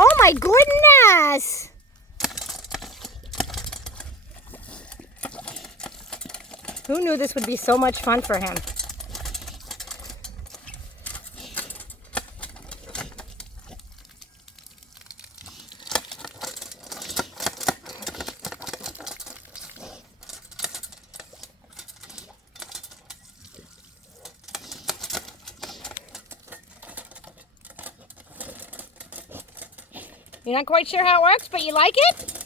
Oh my goodness! Who knew this would be so much fun for him? You're not quite sure how it works, but you like it?